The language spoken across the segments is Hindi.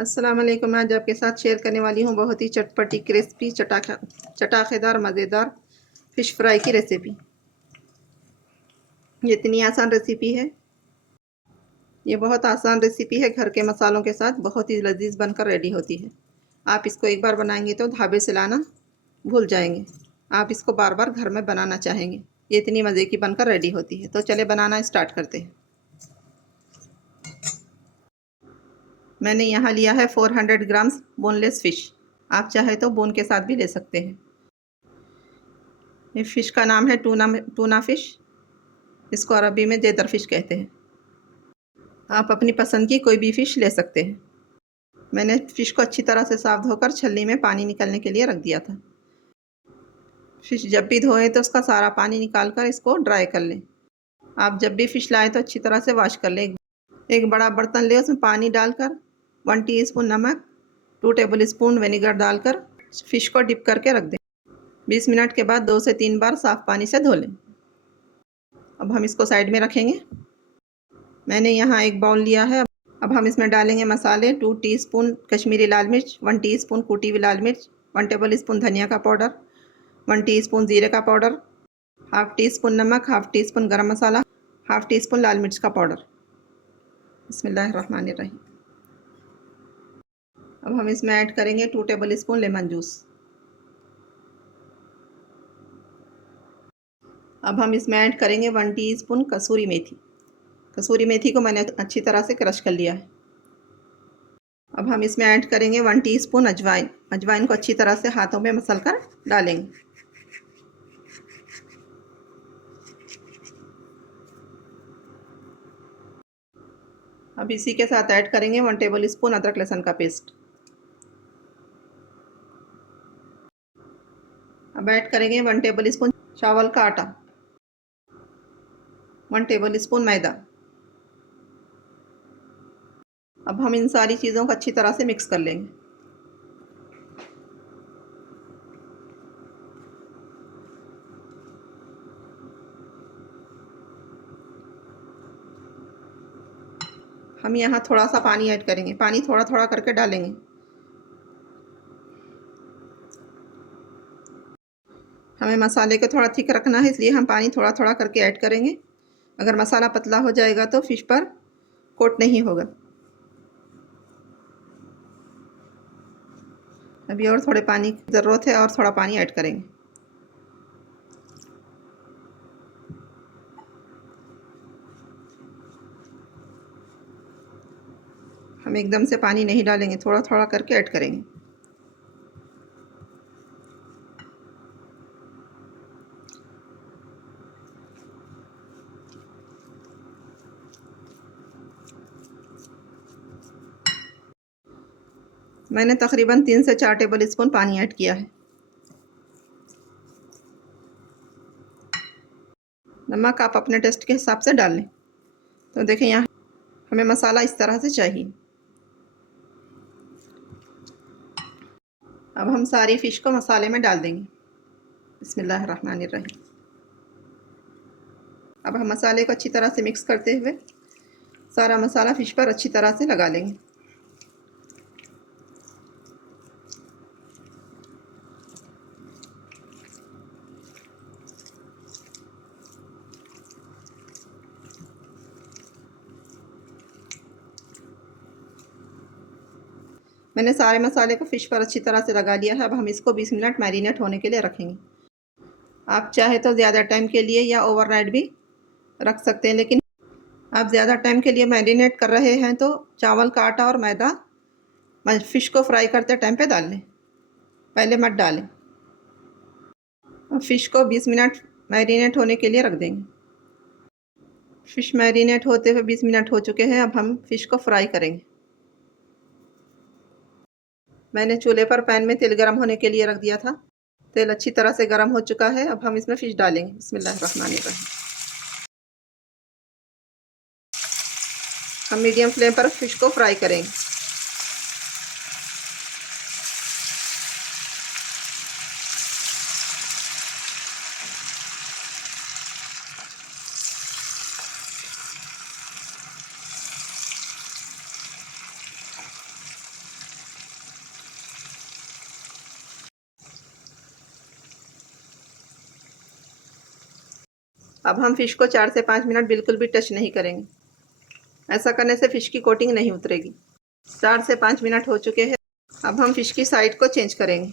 अस्सलाम वालेकुम। आज आपके साथ शेयर करने वाली हूँ बहुत ही चटपटी, क्रिस्पी, चटाखेदार, मज़ेदार फ़िश फ्राई की रेसिपी। ये इतनी आसान रेसिपी है। ये बहुत आसान रेसिपी है। घर के मसालों के साथ बहुत ही लजीज बनकर रेडी होती है। आप इसको एक बार बनाएंगे तो ढाबे से लाना भूल जाएंगे। आप इसको बार बार घर में बनाना चाहेंगे। ये इतनी मज़े की बनकर रेडी होती है। तो चले बनाना स्टार्ट करते हैं। मैंने यहाँ लिया है 400 ग्राम्स बोनलेस फ़िश। आप चाहे तो बोन के साथ भी ले सकते हैं। ये फ़िश का नाम है टूना फ़िश। इसको अरबी में जेदर फ़िश कहते हैं। आप अपनी पसंद की कोई भी फ़िश ले सकते हैं। मैंने फ़िश को अच्छी तरह से साफ़ धोकर छलनी में पानी निकलने के लिए रख दिया था। फ़िश जब भी धोएं तो उसका सारा पानी निकाल कर इसको ड्राई कर लें। आप जब भी फ़िश लाएँ तो अच्छी तरह से वॉश कर लें। एक बड़ा बर्तन लें, उसमें पानी डालकर 1 टीस्पून नमक, 2 टेबल स्पून विनेगर डालकर फ़िश को डिप करके रख दें। 20 मिनट के बाद 2 से 3 बार साफ़ पानी से धो लें। अब हम इसको साइड में रखेंगे। मैंने यहाँ एक बाउल लिया है। अब हम इसमें डालेंगे मसाले। 2 टीस्पून कश्मीरी लाल मिर्च, 1 टीस्पून कुटी हुई लाल मिर्च, 1 टेबल स्पून धनिया का पाउडर, 1 टीस्पून जीरे का पाउडर, हाफ़ टी स्पून नमक, हाफ़ टी स्पून गरम मसाला, हाफ़ टी स्पून लाल मिर्च का पाउडर। बिस्मिल्लाहिर्रहमानिर्रहीम। अब हम इसमें ऐड करेंगे 2 टेबल स्पून लेमन जूस। अब हम इसमें ऐड करेंगे 1 टीस्पून कसूरी मेथी। कसूरी मेथी को मैंने अच्छी तरह से क्रश कर लिया है। अब हम इसमें ऐड करेंगे 1 टीस्पून अजवाइन। अजवाइन को अच्छी तरह से हाथों में मसल कर डालेंगे। अब इसी के साथ ऐड करेंगे 1 टेबल स्पून अदरक लहसुन का पेस्ट। अब ऐड करेंगे 1 टेबल स्पून चावल का आटा, 1 टेबल स्पून मैदा। अब हम इन सारी चीज़ों को अच्छी तरह से मिक्स कर लेंगे। हम यहाँ थोड़ा सा पानी ऐड करेंगे। पानी थोड़ा थोड़ा करके डालेंगे। हमें मसाले को थोड़ा थिक रखना है, इसलिए हम पानी थोड़ा थोड़ा करके ऐड करेंगे। अगर मसाला पतला हो जाएगा तो फ़िश पर कोट नहीं होगा। अभी और थोड़े पानी की ज़रूरत है और थोड़ा पानी ऐड करेंगे। हम एकदम से पानी नहीं डालेंगे, थोड़ा थोड़ा करके ऐड करेंगे। मैंने तकरीबन 3 से 4 टेबल स्पून पानी ऐड किया है। नमक आप अपने टेस्ट के हिसाब से डाल लें। तो देखें, यहाँ हमें मसाला इस तरह से चाहिए। अब हम सारी फ़िश को मसाले में डाल देंगे। बिस्मिल्लाहिर्रहमानिर्रहीम। अब हम मसाले को अच्छी तरह से मिक्स करते हुए सारा मसाला फ़िश पर अच्छी तरह से लगा लेंगे। मैंने सारे मसाले को फ़िश पर अच्छी तरह से लगा लिया है। अब हम इसको 20 मिनट मैरिनेट होने के लिए रखेंगे। आप चाहे तो ज़्यादा टाइम के लिए या ओवरनाइट भी रख सकते हैं, लेकिन आप ज़्यादा टाइम के लिए मैरिनेट कर रहे हैं तो चावल का आटा और मैदा फ़िश को फ्राई करते टाइम पे डाल लें, पहले मत डालें। फ़िश को 20 मिनट मैरिनेट होने के लिए रख देंगे। फ़िश मैरिनेट होते हुए 20 मिनट हो चुके हैं। अब हम फ़िश को फ्राई करेंगे। मैंने चूल्हे पर पैन में तेल गरम होने के लिए रख दिया था। तेल अच्छी तरह से गरम हो चुका है। अब हम इसमें फ़िश डालेंगे। बिस्मिल्लाहिर्रहमानिर्रहीम। हम मीडियम फ्लेम पर फ़िश को फ्राई करेंगे। अब हम फ़िश को 4 से 5 मिनट बिल्कुल भी टच नहीं करेंगे। ऐसा करने से फ़िश की कोटिंग नहीं उतरेगी। 4 से 5 मिनट हो चुके हैं। अब हम फ़िश की साइड को चेंज करेंगे।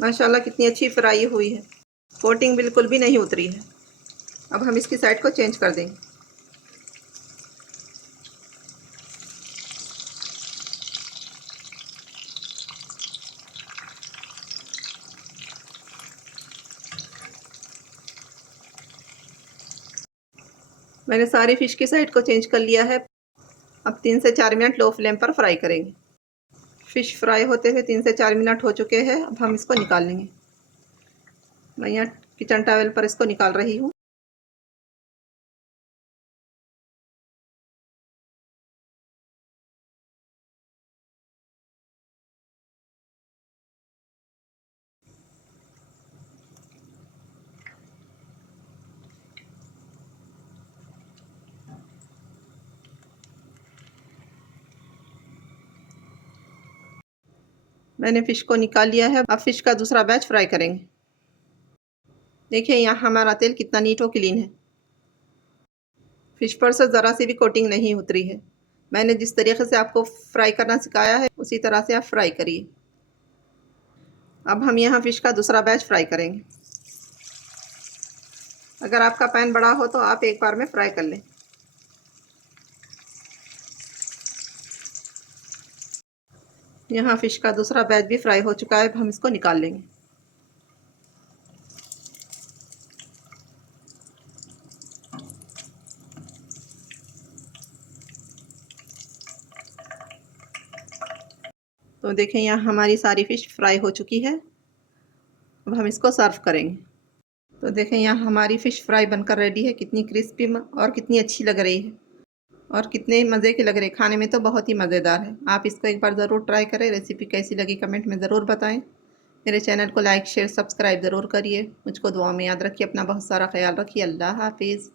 माशाल्लाह कितनी अच्छी फ्राई हुई है, कोटिंग बिल्कुल भी नहीं उतरी है। अब हम इसकी साइड को चेंज कर देंगे। मैंने सारी फ़िश की साइड को चेंज कर लिया है। अब 3 से 4 मिनट लो फ्लेम पर फ्राई करेंगे। फ़िश फ्राई होते हुए 3 से 4 मिनट हो चुके हैं। अब हम इसको निकाल लेंगे। मैं यहाँ किचन टॉवेल पर इसको निकाल रही हूँ। मैंने फ़िश को निकाल लिया है। अब फ़िश का दूसरा बैच फ्राई करेंगे। देखिए यहाँ हमारा तेल कितना नीट और क्लीन है। फ़िश पर से ज़रा सी भी कोटिंग नहीं उतरी है। मैंने जिस तरीके से आपको फ्राई करना सिखाया है उसी तरह से आप फ्राई करिए। अब हम यहाँ फ़िश का दूसरा बैच फ्राई करेंगे। अगर आपका पैन बड़ा हो तो आप एक बार में फ्राई कर लें। यहाँ फ़िश का दूसरा बैच भी फ्राई हो चुका है। अब हम इसको निकाल लेंगे। तो देखें यहाँ हमारी सारी फ़िश फ्राई हो चुकी है। अब हम इसको सर्व करेंगे। तो देखें यहाँ हमारी फ़िश फ्राई बनकर रेडी है। कितनी क्रिस्पी और कितनी अच्छी लग रही है और कितने मज़े की लग रही है। खाने में तो बहुत ही मज़ेदार है। आप इसको एक बार ज़रूर ट्राई करें। रेसिपी कैसी लगी कमेंट में ज़रूर बताएं। मेरे चैनल को लाइक शेयर सब्सक्राइब ज़रूर करिए। मुझको दुआ में याद रखिए। अपना बहुत सारा ख्याल रखिए। अल्लाह हाफिज़।